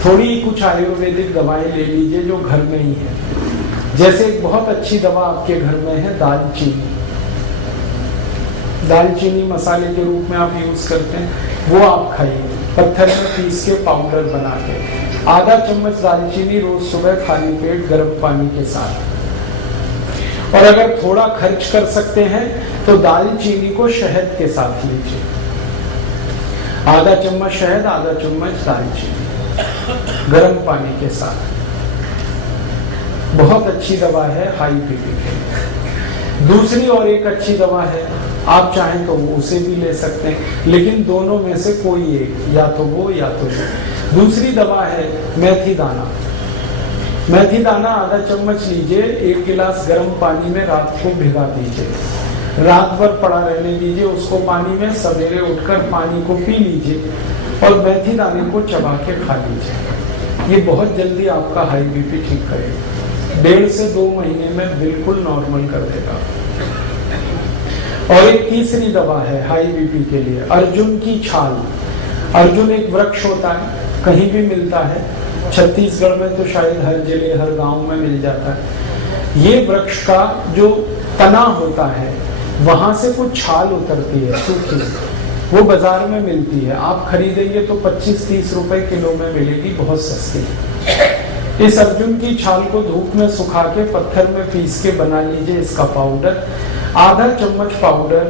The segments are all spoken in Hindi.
थोड़ी कुछ आयुर्वेदिक दवाएं ले लीजिए जो घर में ही है। जैसे एक बहुत अच्छी दवा आपके घर में है दालचीनी। दालचीनी मसाले के रूप में आप यूज करते हैं, वो आप खाइए पत्थर में पीस के पाउडर बना के। आधा चम्मच दालचीनी रोज सुबह खाली पेट गर्म पानी के साथ। और अगर थोड़ा खर्च कर सकते हैं तो दालचीनी को शहद के साथ लीजिए। आधा चम्मच शहद, आधा चम्मच दालचीनी गर्म पानी के साथ। बहुत अच्छी दवा है हाई बीपी के लिए। दूसरी और एक अच्छी दवा है, आप चाहें तो वो उसे भी ले सकते हैं, लेकिन दोनों में से कोई एक, या तो वो या तो वो। दूसरी दवा है मेथी दाना। मेथी दाना आधा चम्मच लीजिए, 1 गिलास गर्म पानी में रात को भिगा दीजिए, रात भर पड़ा रहने दीजिए उसको पानी में। सवेरे उठकर पानी को पी लीजिए और मेथी दाने को चबा के खा लीजिए। ये बहुत जल्दी आपका हाई बीपी ठीक करेगा। 1.5 से 2 महीने में बिल्कुल नॉर्मल कर देगा। और एक तीसरी दवा है हाई बीपी के लिए, अर्जुन की छाल। अर्जुन एक वृक्ष होता है, कहीं भी मिलता है, छत्तीसगढ़ में तो शायद हर जिले हर गांव में मिल जाता है। ये वृक्ष का जो तना होता है वहां से कुछ छाल उतरती है सूखी, वो बाजार में मिलती है। आप खरीदेंगे तो 25-30 रुपए किलो में मिलेगी, बहुत सस्ती। इस अर्जुन की छाल को धूप में सुखा के पत्थर में पीस के बना लीजिए इसका पाउडर। आधा चम्मच पाउडर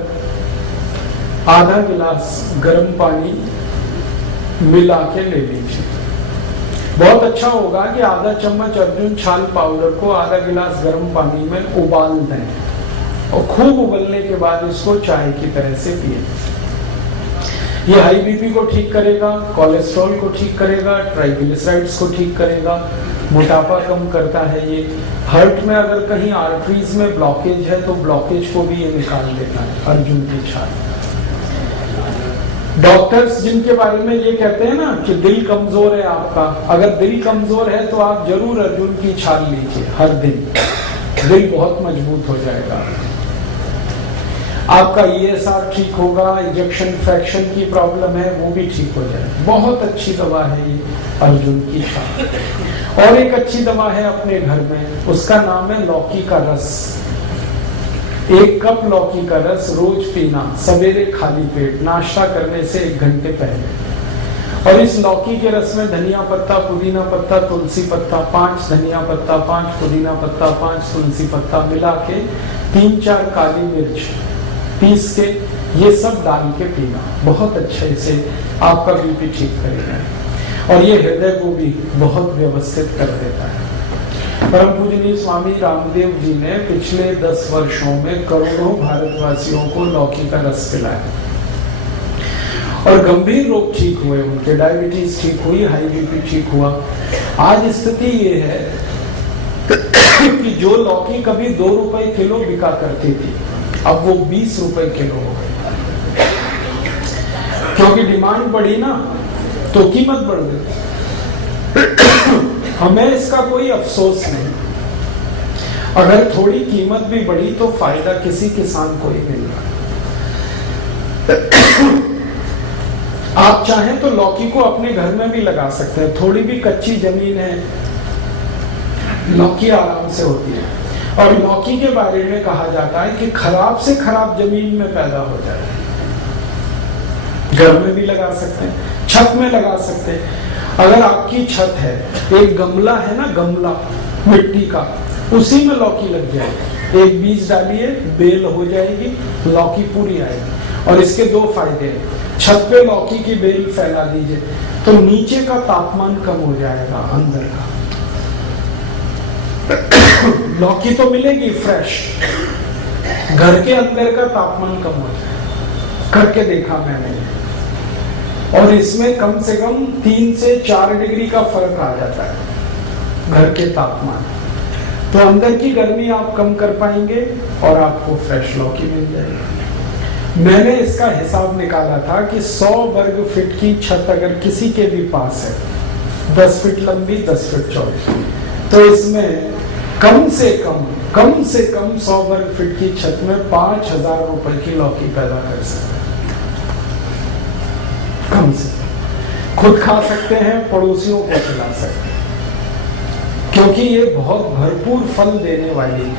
आधा गिलास गर्म पानी मिला के ले लीजिए। बहुत अच्छा होगा कि आधा चम्मच अर्जुन छाल पाउडर को आधा गिलास गर्म पानी में उबाल दें और खूब उबलने के बाद इसको चाय की तरह से पिए। ये हाई बीपी को ठीक करेगा, कोलेस्ट्रॉल को ठीक करेगा, ट्राइग्लिसराइड्स को ठीक करेगा, मोटापा कम करता है। ये हार्ट में अगर कहीं आर्टरीज में ब्लॉकेज है तो ब्लॉकेज को भी ये निकाल देता है अर्जुन की छाल। डॉक्टर्स जिनके बारे में ये कहते हैं ना कि दिल कमजोर है आपका, अगर दिल कमजोर है तो आप जरूर अर्जुन की छाल लीजिए हर दिन, दिल बहुत मजबूत हो जाएगा। आपका ESR ठीक होगा, इंजेक्शन फ्रैक्शन की प्रॉब्लम है वो भी ठीक हो जाए। बहुत अच्छी दवा है ये अर्जुन की छाल। और एक अच्छी दवा है अपने घर में, उसका नाम है लौकी का रस। 1 कप लौकी का रस रोज पीना, सवेरे खाली पेट, नाश्ता करने से 1 घंटे पहले। और इस लौकी के रस में धनिया पत्ता, पुदीना पत्ता, तुलसी पत्ता, 5 धनिया पत्ता, 5 पुदीना पत्ता, 5 तुलसी पत्ता मिला के 3-4 काली मिर्च पीस के ये सब डाल के पीना, बहुत अच्छे से आपका बीपी ठीक करेगा। और ये हृदय को भी बहुत व्यवस्थित कर देता है। परम पूजनीय स्वामी रामदेव जी ने पिछले 10 वर्षों में करोड़ों भारतवासियों को लौकी का रस पिलाया और गंभीर रोग ठीक हुए, उनके डायबिटीज ठीक हुई, हाई बीपी ठीक हुआ। आज स्थिति ये है कि जो लौकी कभी 2 रुपए किलो बिका करती थी, अब वो 20 रुपए किलो हो गई, क्योंकि डिमांड बढ़ी ना तो कीमत बढ़ गई। हमें इसका कोई अफसोस नहीं, अगर थोड़ी कीमत भी बढ़ी तो फायदा किसी किसान को ही मिल रहा है। आप चाहें तो लौकी को अपने घर में भी लगा सकते हैं, थोड़ी भी कच्ची जमीन है लौकी आराम से होती है। और लौकी के बारे में कहा जाता है कि खराब से खराब जमीन में पैदा हो जाए, घर में भी लगा सकते हैं, छत में लगा सकते हैं। अगर आपकी छत है, एक गमला है ना, गमला मिट्टी का, उसी में लौकी लग जाएगी। एक बीज डालिए, बेल हो जाएगी, लौकी पूरी आएगी। और इसके 2 फायदे हैं। छत पे लौकी की बेल फैला दीजिए तो नीचे का तापमान कम हो जाएगा, अंदर का। लौकी तो मिलेगी फ्रेश, घर के अंदर का तापमान कम हो जाएगा, करके देखा मैंने। और इसमें कम से कम 3 से 4 डिग्री का फर्क आ जाता है घर के तापमान। तो अंदर की गर्मी आप कम कर पाएंगे और आपको फ्रेश लौकी मिल जाएगी। मैंने इसका हिसाब निकाला था कि 100 वर्ग फीट की छत अगर किसी के भी पास है, 10 फीट लंबी 10 फीट चौड़ी, तो इसमें कम से कम 100 वर्ग फीट की छत में 5,000 रुपए की लौकी पैदा कर सकते हैं, कम से। खुद खा सकते हैं, पड़ोसियों को खिला सकते हैं, क्योंकि ये बहुत भरपूर फल देने वाली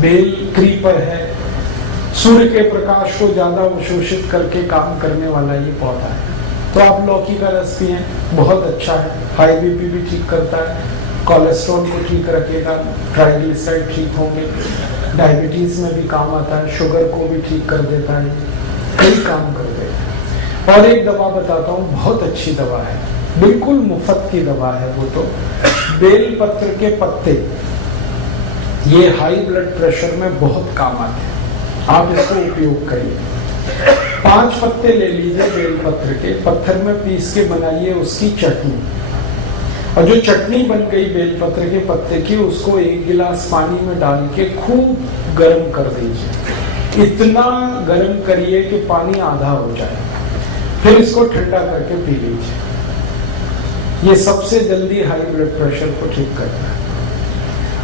बेल क्रीपर है। सूर्य के प्रकाश को ज्यादा अवशोषित करके काम करने वाला ये पौधा है। तो आप लौकी का रस पिए, बहुत अच्छा है, हाई बीपी भी ठीक करता है, कोलेस्ट्रॉल को ठीक रखेगा, ट्राइग्लिसराइड ठीक होंगे, डायबिटीज में भी काम आता है, शुगर को भी ठीक कर देता है, कई काम कर देता है। और एक दवा बताता हूँ, बहुत अच्छी दवा है, बिल्कुल मुफ्त की दवा है वो तो, बेल पत्र के पत्ते, ये हाई ब्लड प्रेशर में बहुत काम आते हैं, आप इसको उपयोग करिए। 5 पत्ते ले लीजिए बेल पत्र के, पत्थर में पीस के बनाइए उसकी चटनी, और जो चटनी बन गई बेलपत्र के पत्ते की, उसको 1 गिलास पानी में डाल के खूब गर्म कर दीजिए। इतना गर्म करिए कि पानी आधा हो जाए, फिर इसको ठंडा करके पी लीजिए। ये सबसे जल्दी हाई ब्लड प्रेशर को ठीक करता है,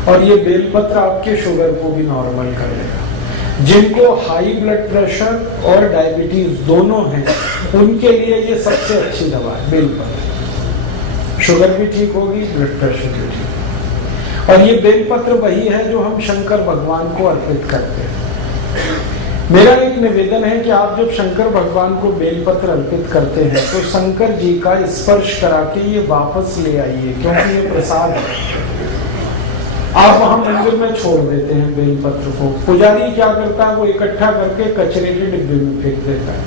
और ये बेलपत्र आपके शुगर को भी नॉर्मल कर देगा। जिनको हाई ब्लड प्रेशर और डायबिटीज दोनों हैं, उनके लिए ये सबसे अच्छी दवा है बेलपत्र। शुगर भी ठीक होगी, ब्लड प्रेशर भी ठीक। और ये बेलपत्र वही है जो हम शंकर भगवान को अर्पित करते हैं। मेरा एक निवेदन है कि आप जब शंकर भगवान को बेलपत्र अर्पित करते हैं तो शंकर जी का स्पर्श करा के ये वापस ले आइए, क्योंकि ये प्रसाद है। आप वहां मंदिर में छोड़ देते हैं बेलपत्र को, पुजारी क्या करता है, वो इकट्ठा करके कचरे के डिब्बे में फेंक देता है।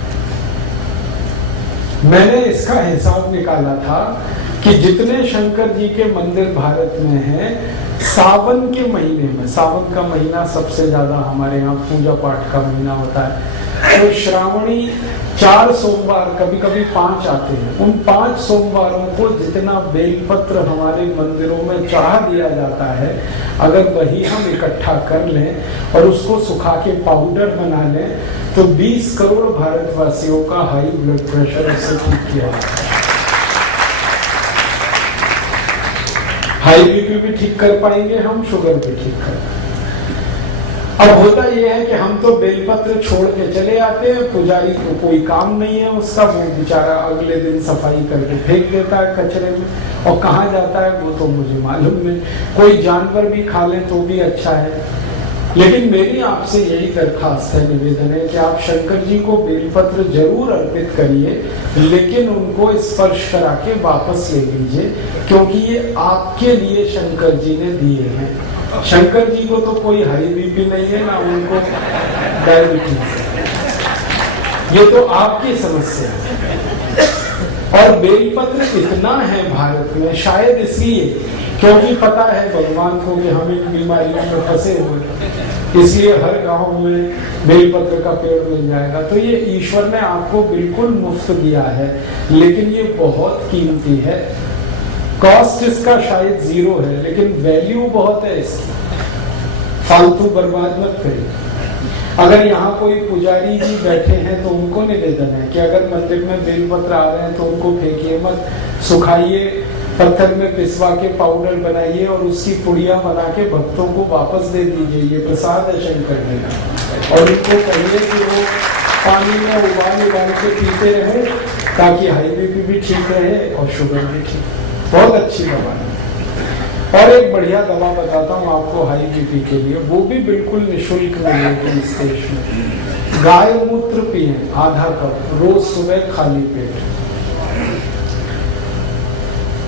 मैंने इसका हिसाब निकाला था कि जितने शंकर जी के मंदिर भारत में हैं, सावन के महीने में, सावन का महीना सबसे ज्यादा हमारे यहाँ पूजा पाठ का महीना होता है, तो श्रावणी 4 सोमवार, कभी कभी 5 आते हैं, उन 5 सोमवारों को जितना बेलपत्र हमारे मंदिरों में चढ़ा दिया जाता है, अगर वही हम इकट्ठा कर लें और उसको सुखा के पाउडर बना लें, तो 20 करोड़ भारतवासियों का हाई ब्लड प्रेशर उससे ठीक किया जाता है। हाई बीपी भी ठीक कर पाएंगे हम, शुगर भी ठीक कर पाएंगे। अब होता यह है कि हम तो बेलपत्र छोड़ के चले आते हैं, पुजारी को कोई काम नहीं है उसका, वो बेचारा अगले दिन सफाई करके फेंक देता है कचरे में, और कहाँ जाता है वो तो मुझे मालूम नहीं। कोई जानवर भी खा ले तो भी अच्छा है। लेकिन मेरी आपसे यही दरखास्त है, निवेदन है कि आप शंकर जी को बेलपत्र जरूर अर्पित करिए, लेकिन उनको स्पर्श करा के वापस ले लीजिए, क्योंकि ये आपके लिए शंकर जी ने दिए हैं। शंकर जी को तो कोई हाई बीपी नहीं है, ना उनको डायबिटीज, ये तो आपकी समस्या है। और बेलपत्र इतना है भारत में, शायद इसलिए क्योंकि पता है भगवान को कि हम इन बीमारियों में फंसे हुए, इसलिए हर गांव में बेलपत्र का पेड़ मिल जाएगा। तो ये ईश्वर ने आपको बिल्कुल मुफ्त दिया है, लेकिन ये बहुत कीमती है। कॉस्ट इसका शायद 0 है, लेकिन वैल्यू बहुत है इसकी, फालतू बर्बाद मत करिए। अगर यहाँ कोई पुजारी जी बैठे हैं तो उनको निवेदन है कि अगर मंदिर में बेलपत्र आ रहे हैं तो उनको फेंकिए मत, सुखाइए, पत्थर में पिसवा के पाउडर बनाइए और उसकी पुड़िया बना के भक्तों को वापस दे दीजिए। ये प्रसाद है शंकर जी का, और इनको कहिए कि वो पानी में उबाल के पीते रहे, ताकि हाई बीपी भी ठीक रहे और शुगर भी ठीक। बहुत अच्छी दवा है। और एक बढ़िया दवा बताता हूँ आपको हाई बीपी के लिए, वो भी बिल्कुल निःशुल्क मिलेगी इस देश में। गाय मूत्र पिए आधा कप रोज सुबह खाली पेट।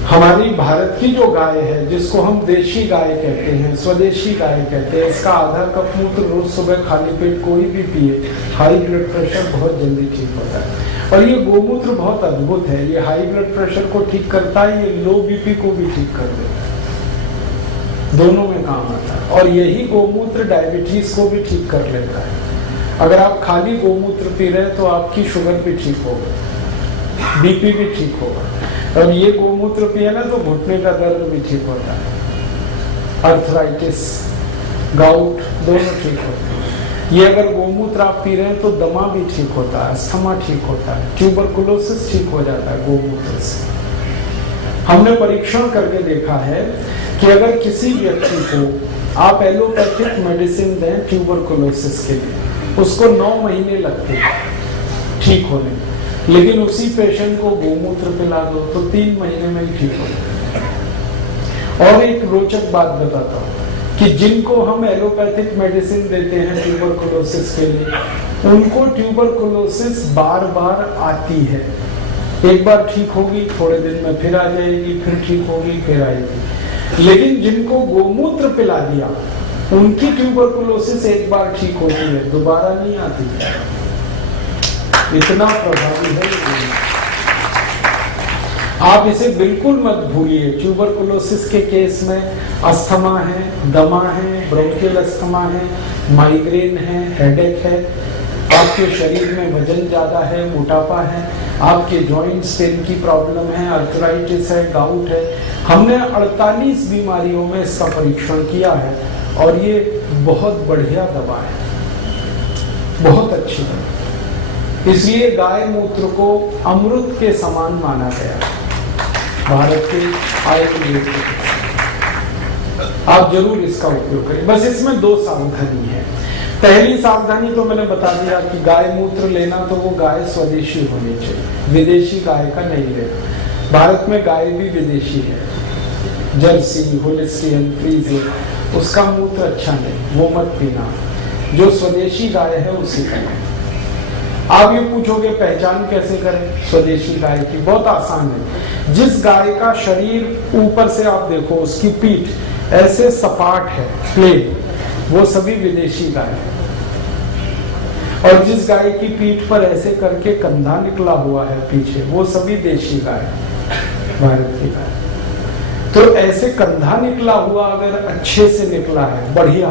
हमारी भारत की जो गाय है, जिसको हम देशी गाय कहते हैं, स्वदेशी गाय कहते हैं, इसका आधा कप मूत्र रोज सुबह खाली पेट कोई भी पिए, हाई ब्लड प्रेशर बहुत जल्दी ठीक होता है। और ये गोमूत्र बहुत अद्भुत है, ये हाई ब्लड प्रेशर को ठीक करता है, ये लो बीपी को भी ठीक कर देता है, दोनों में काम आता है। और यही गोमूत्र डायबिटीज को भी ठीक कर लेता है। अगर आप खाली गोमूत्र पी रहे हैं तो आपकी शुगर भी ठीक होगा, बीपी भी ठीक होगा। और ये गोमूत्र पिए ना तो घुटने का दर्द भी ठीक होता है, अर्थराइटिस, गाउट दोनों ठीक होते हैं। ये अगर गोमूत्र आप पी रहे हैं तो दमा भी ठीक होता है, अस्थमा ठीक होता है, ट्यूबरकुलोसिस ठीक हो जाता है गोमूत्र से। हमने परीक्षण करके देखा है कि अगर किसी व्यक्ति को आप एलोपैथिक मेडिसिन दें ट्यूबरकुलोसिस के लिए, उसको 9 महीने लगते हैं ठीक होने, लेकिन उसी पेशेंट को गोमूत्र पिला दो तो 3 महीने में ही ठीक हो जाए। और एक रोचक बात बताता हूँ कि जिनको हम एलोपैथिक मेडिसिन देते हैं ट्यूबरकुलोसिस के लिए, उनको ट्यूबरकुलोसिस बार बार आती है। एक बार ठीक होगी, थोड़े दिन में फिर आ जाएगी, फिर ठीक होगी, फिर आएगी। लेकिन जिनको गोमूत्र पिला दिया, उनकी ट्यूबरकुलोसिस एक बार ठीक होती है, दोबारा नहीं आती। इतना प्रभावी है। आप इसे बिल्कुल मत भूलिए। ट्यूबरकुलोसिस के केस में अस्थमा है, दमा है, ब्रोंकियल अस्थमा है, माइग्रेन है, हेडेक है, आपके शरीर में वजन ज्यादा है, मोटापा है, आपके जॉइंट्स पेन की प्रॉब्लम है, अर्थराइटिस है, गाउट है। हमने 48 बीमारियों में इसका परीक्षण किया है और ये बहुत बढ़िया दवा है, बहुत अच्छी दवा। इसलिए गाय मूत्र को अमृत के समान माना गया भारत के आयुर्वेद में। आप जरूर इसका उपयोग करें। बस इसमें 2 सावधानी है। पहली सावधानी तो मैंने बता दिया कि गाय मूत्र लेना तो वो गाय स्वदेशी होनी चाहिए, विदेशी गाय का नहीं लेना। भारत में गाय भी विदेशी है, जर्सी, होलिस्टियन, फ्रीजियन, उसका मूत्र अच्छा नहीं, वो मत पीना। जो स्वदेशी गाय है उसी का लेना। आप ये पूछोगे पहचान कैसे करें स्वदेशी गाय की? बहुत आसान है। जिस गाय का शरीर ऊपर से आप देखो, उसकी पीठ ऐसे सपाट है, प्लेन, वो सभी विदेशी गाय है। और जिस गाय की पीठ पर ऐसे करके कंधा निकला हुआ है पीछे, वो सभी देशी गाय, भारत की गाय। तो ऐसे कंधा निकला हुआ अगर अच्छे से निकला है, बढ़िया,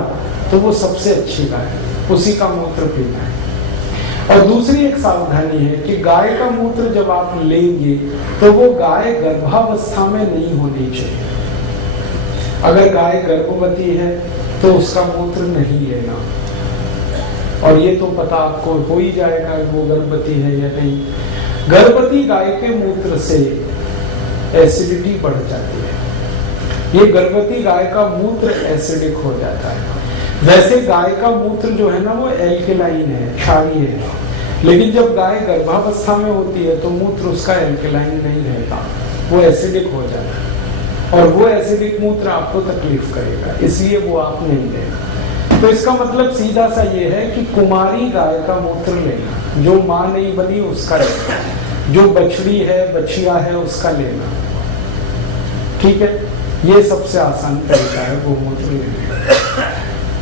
तो वो सबसे अच्छी गाय है, उसी का मूत्र पीना है। और दूसरी एक सावधानी है कि गाय का मूत्र जब आप लेंगे तो वो गाय गर्भावस्था में नहीं होनी चाहिए। अगर गाय गर्भवती है तो उसका मूत्र नहीं लेना। और ये तो पता आपको हो ही जाएगा वो गर्भवती है या नहीं। गर्भवती गाय के मूत्र से एसिडिटी बढ़ जाती है। ये गर्भवती गाय का मूत्र एसिडिक हो जाता है। वैसे गाय का मूत्र जो है ना वो एल्केलाइन है, क्षारीय है। लेकिन जब गाय गर्भावस्था में होती है तो मूत्र उसका एल्केलाइन नहीं रहता, वो एसिडिक हो जाता है। और वो एसिडिक मूत्र आपको तकलीफ करेगा, इसलिए वो आप नहीं लेना। तो इसका मतलब सीधा सा ये है कि कुमारी गाय का मूत्र लेना, जो माँ नहीं बनी उसका लेना, जो बछड़ी है, बछिया है, उसका लेना। ठीक है, ये सबसे आसान तरीका है गोमूत्र लेने का।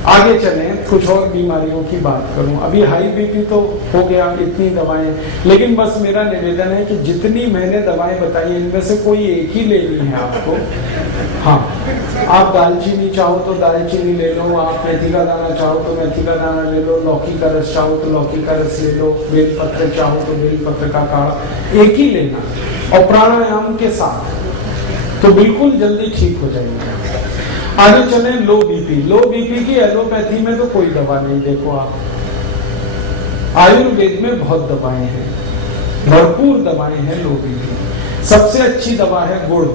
आगे चले, कुछ और बीमारियों की बात करूं। अभी हाई बीपी तो हो गया, इतनी दवाएं, लेकिन बस मेरा निवेदन है कि जितनी मैंने दवाएं बताई इनमें से कोई एक ही लेनी है आपको। हाँ, आप दालचीनी चाहो तो दालचीनी ले लो, आप मेथी का दाना चाहो तो मेथी का दाना ले लो, लौकी का रस चाहो तो लौकी का रस ले लो, बेलपत्र चाहो तो बेलपत्र का काढ़ा, एक ही लेना। और प्राणायाम के साथ तो बिल्कुल जल्दी ठीक हो जाएंगे। आगे चले, लो बीपी। लो बीपी की एलोपैथी में तो कोई दवा नहीं। देखो आप, आयुर्वेद में बहुत दवाएं हैं, भरपूर दवाएं हैं लो बीपी। सबसे अच्छी दवा है गुड़।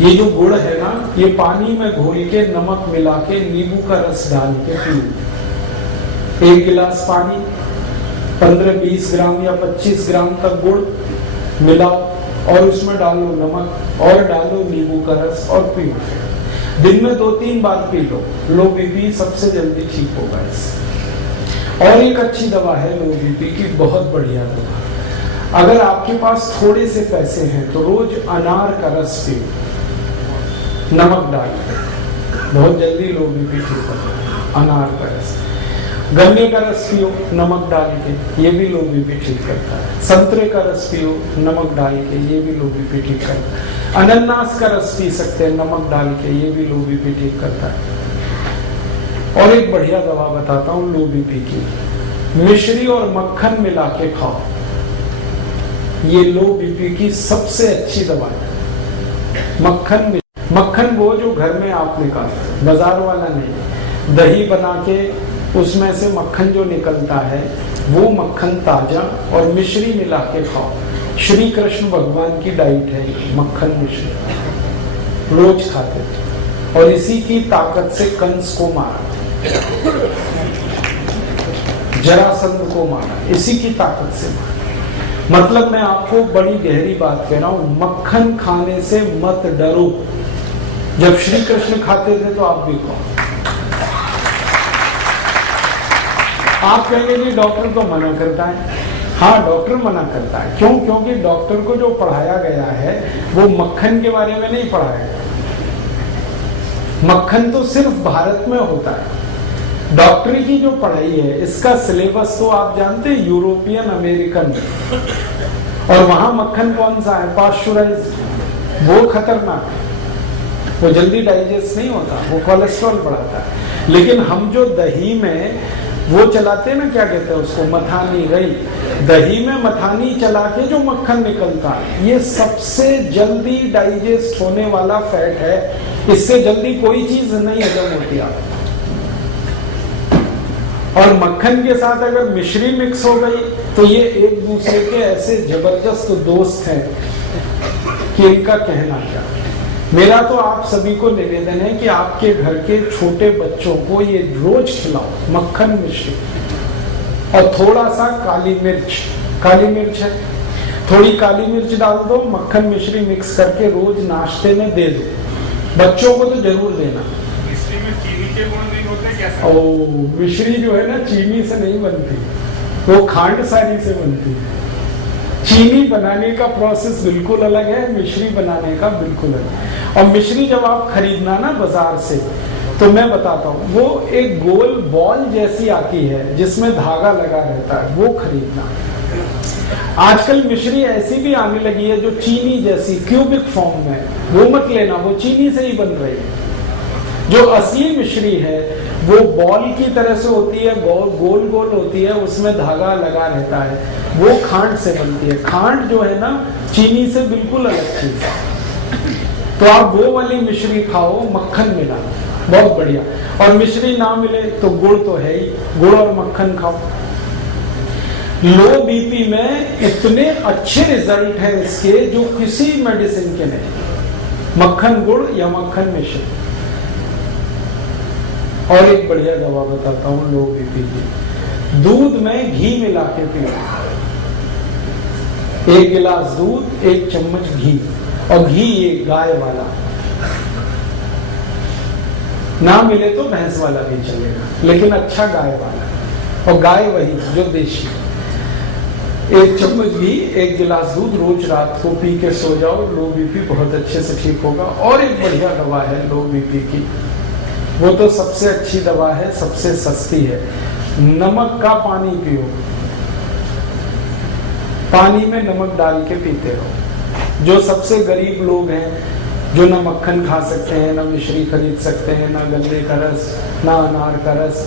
ये जो गुड़ है ना, ये पानी में घोल के नमक मिला के नींबू का रस डाल के पियो। 1 गिलास पानी, 15-20 ग्राम या 25 ग्राम तक गुड़ मिलाओ और उसमें डालो नमक और डालो नींबू का रस और पियो। दिन में 2-3 बार पी लो, लो बीपी सबसे जल्दी ठीक होगा इससे। और एक अच्छी दवा है लो बीपी की, बहुत बढ़िया दवा। अगर आपके पास थोड़े से पैसे हैं तो रोज अनार का रस पियो, नमक डाल के, बहुत जल्दी लो बीपी ठीक होगा। अनार का रस, गन्ने का रस पियो नमक डाल के, ये भी लो बीपी ठीक करता है। संतरे का रस पियो नमक डाल के, ये भी लो बीपी ठीक करता है। अनानास का रस पी सकते हैं नमक डाल के, ये भी लो बीपी ठीक करता है। और एक बढ़िया दवा बताता हूँ लो बीपी की, मिश्री और मक्खन मिला के खाओ। ये लो बीपी की सबसे अच्छी दवा है। मक्खन वो जो घर में आप निकालते, बाजार वाला नहीं। दही बना के उसमें से मक्खन जो निकलता है वो मक्खन ताजा, और मिश्री मिला के खाओ। श्री कृष्ण भगवान की डाइट है मक्खन मिश्री, रोज खाते थे और इसी की ताकत से कंस को मारा। जरासंध को मारा, इसी की ताकत से मारा। मतलब मैं आपको बड़ी गहरी बात कह रहा हूं, मक्खन खाने से मत डरो। जब श्री कृष्ण खाते थे तो आप भी खाओ। आप कहेंगे कि डॉक्टर तो मना करता है। हाँ, डॉक्टर मना करता है। क्यों? क्योंकि डॉक्टर को जो पढ़ाया गया है वो मक्खन के बारे में नहीं पढ़ाया गया। मक्खन तो सिर्फ भारत में होता है। डॉक्टरी की जो पढ़ाई है इसका सिलेबस तो आप जानते हैं, यूरोपियन अमेरिकन, और वहां मक्खन कौन सा है? पाश्चराइज्ड। वो खतरनाक है, वो जल्दी डाइजेस्ट नहीं होता, वो कोलेस्ट्रॉल बढ़ाता है। लेकिन हम जो दही में वो चलाते हैं ना, क्या कहते हैं उसको, मथानी रही, दही में मथानी चला के जो मक्खन निकलता है, ये सबसे जल्दी डाइजेस्ट होने वाला फैट है। इससे जल्दी कोई चीज नहीं हजम होती आप। और मक्खन के साथ अगर मिश्री मिक्स हो गई तो ये एक दूसरे के ऐसे जबरदस्त दोस्त हैं कि इनका कहना क्या। मेरा तो आप सभी को निवेदन है कि आपके घर के छोटे बच्चों को ये रोज खिलाओ, मक्खन मिश्री और थोड़ा सा काली मिर्च। काली मिर्च है, थोड़ी काली मिर्च डाल दो, मक्खन मिश्री मिक्स करके रोज नाश्ते में दे दो। बच्चों को तो जरूर देना। मिश्री में चीनी के गुण नहीं होते क्या? मिश्री जो है ना चीनी से नहीं बनती, वो खांड सारी से बनती है। चीनी बनाने का प्रोसेस बिल्कुल अलग है, मिश्री बनाने का बिल्कुल अलग। और मिश्री जब आप खरीदना ना बाजार से, तो मैं बताता हूँ, वो एक गोल बॉल जैसी आती है जिसमें धागा लगा रहता है, वो खरीदना। आजकल मिश्री ऐसी भी आने लगी है जो चीनी जैसी क्यूबिक फॉर्म में, वो मत लेना, वो चीनी से ही बन रही है। जो असली मिश्री है वो बॉल की तरह से होती है, गोल गोल होती है, उसमें धागा लगा रहता है, वो खांड से बनती है। खांड जो है ना चीनी से बिल्कुल अलग चीज है। तो आप वो वाली मिश्री खाओ, मक्खन मिला, बहुत बढ़िया। और मिश्री ना मिले तो गुड़ तो है ही, गुड़ और मक्खन खाओ। लो बीपी में इतने अच्छे रिजल्ट हैं इसके जो किसी मेडिसिन के नहीं। मक्खन गुड़ या मक्खन मिश्री। और एक बढ़िया दवा बताता हूँ लो बीपी की। दूध में घी मिला के पियो, 1 गिलास दूध, 1 चम्मच घी, और घी ये गाय वाला, ना मिले तो भैंस वाला भी चलेगा, लेकिन अच्छा गाय वाला। और गाय वही जो देशी। 1 चम्मच घी, 1 गिलास दूध, रोज रात को पी के सो जाओ, लो बीपी बहुत अच्छे से ठीक होगा। और एक बढ़िया दवा है लो बीपी की, वो तो सबसे अच्छी दवा है, सबसे सस्ती है। नमक का पानी पियो, पानी में नमक डाल के पीते रहो। जो सबसे गरीब लोग हैं, जो ना मक्खन खा सकते हैं, ना मिश्री खरीद सकते हैं, ना गन्ने का रस, ना अनार का रस,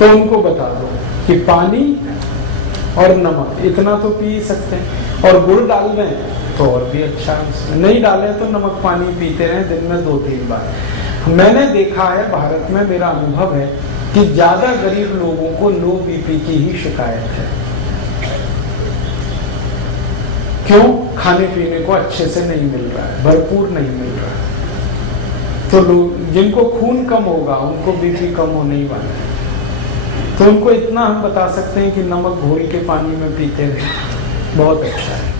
तो उनको बता दो कि पानी और नमक इतना तो पी सकते हैं। और गुड़ डाल दें तो और भी अच्छा है। नहीं डालें तो नमक पानी पीते रहें दिन में 2-3 बार। मैंने देखा है भारत में, मेरा अनुभव है कि ज्यादा गरीब लोगों को लो बीपी की ही शिकायत है। क्यों? खाने पीने को अच्छे से नहीं मिल रहा है, भरपूर नहीं मिल रहा है। तो लोग जिनको खून कम होगा उनको बीपी कम होने ही वाला है। तो उनको इतना हम बता सकते हैं कि नमक घोल के पानी में पीते रहे, बहुत अच्छा है।